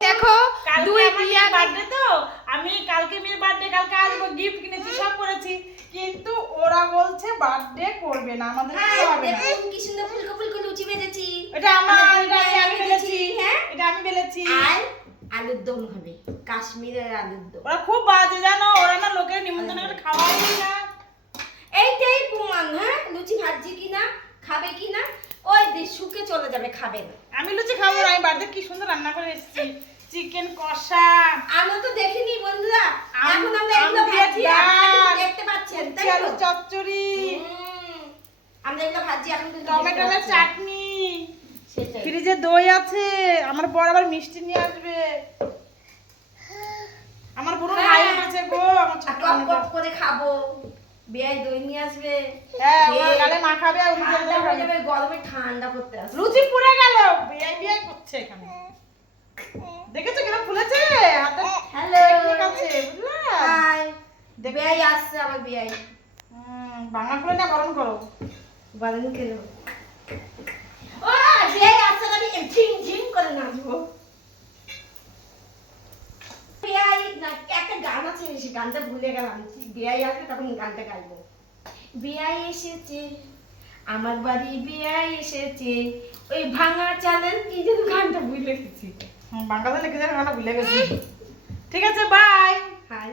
দেখো দুই বিয়া বার্থডে তো আমি কালকে মেয়ের বার্থডে কালকে আসবো গিফট কিনেছি সব করেছি কিন্তু ওরা বলছে বার্থডে করবে না আমাদের হবে না দেখুন কি সুন্দর ফুলকো ফুলকো লুচি ভেজেছি এটা আমি বেলেছি হ্যাঁ এটা আমি বেলেছি আর আলুর দম হবে কাশ্মীরের আলুর দম ওরা খুব বাজে জানো ওরা না লোকের নিমন্ত্রণ করে খাওয়াই না এইটাই প্রমাণ হ্যাঁ লুচি ভাজি কিনা খাবে কিনা ওই শুকে চলে যাবে খাবে না আমি লুচি খাবো না আমি বাড়িতে কি সুন্দর রান্না করে এসেছি চিকেন কষা আমি তো দেখিনি বন্ধুরা এখন আমরা এগুলো ভাজি দেখতে পাচ্ছেন তাই তো চচ্চড়ি আমরা এগুলো ভাজি এখন কিন্তু টমেটোর চাটনি সেটাই ফ্রিজে দই আছে আমার বড় আবার মিষ্টি নিয়ে আসবে আমার পুরো ভাই আছে গো আমার ছোট টপ টপ করে খাবো বিয়াই দই নিয়ে আসবে হ্যাঁ ওর গালে মাখাবে আর উনি ঠান্ডা হয়ে যাবে গরমে ঠান্ডা করতে আসবে লুচি পুড়ে গেল বিয়াই করছে এখানে দেখেছো কিরকম ফুলেছে হাতে হ্যালো ঠিক আছে বুঝলা হাই বিয়াই আসছে আমার বিয়াই বাংলা ফুলে না গরম করো বলেন কেন ও বিয়াই আসছে আমি ঝিং ঝিং করে নাচবো বিয়াই না একটা গান আছে সেই গানটা ভুলে গেলাম বিয়াই আসলে তখন গানটা গাইবো বিয়াই এসেছে আমার বাড়ি বিয়াই এসেছে ওই ভাঙা চালের কি যেন গানটা ভুলে গেছি বাংলাতে লিখে যাবে ভুলে গেছি ঠিক আছে বাই হাই